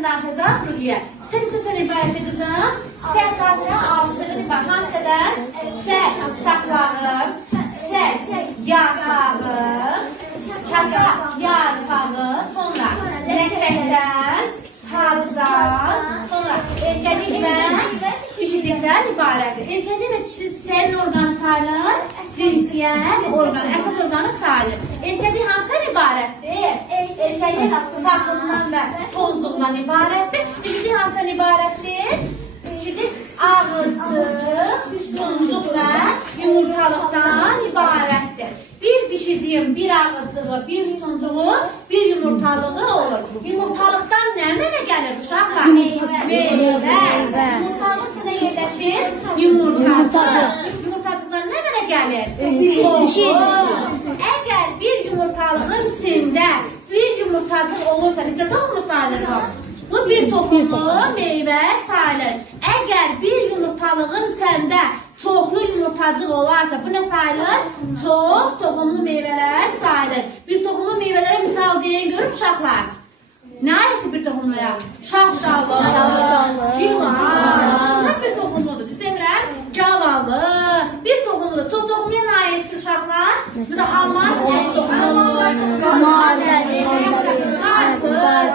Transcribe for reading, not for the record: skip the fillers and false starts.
barəsində danışacaq Ruqiyyə. Sən neçədən ibarətdir qızım? Sə əsasən 6-dan ibarət. Hansıdan? Sə saxlağım, sə yarpağı, kasa yarpağı, sonra ləçəkdən, hazdan, sonra erkəkdən, dişidikdən ibarətdir. Erkəkdən və dişi sərin orqanı sayılır, cinsiyət orqanı, əsas orqanı sayılır. Erkəkdən hansıdan ibarətdir? Erkəkdən saflığından və tozluqdan ibarətdir. Dişidik hansıdan ibarətdir? Dişidik ağırcıq, tozluq və yumurtalıqdan ibarətdir. Bir dişidiyin, bir ağırcığı, bir suncuğu, bir yumurtalığı olur. Yumurtalıqdan nə mənə gəlir uşaqlar? Meyvə. Yumurtalığın içində yerləşir yumurtacıq. Yumurtacıqdan nə mənə gəlir? Toxum. Əgər bir yumurtalığın içində bir yumurtacıq olursa, necə toxumu sayılır bu? Bu bir toxumlu meyvə sayılır. Əgər bir yumurtalığın içində çoxlu yumurtacıq olarsa, bu nə sayılır? Çox toxumlu meyvələr sayılır. Bir toxumlu meyvələrə misal deyin görün uşaqlar. Nə aiddir bir toxumluya? Şafşalı, cilan. Bunlar bir toxumludur. Düz demirəm? Cavalı. Bir toxumludur. Çox toxumluya nə aiddir uşaqlar? Burada alman toxumludur. Qarpız,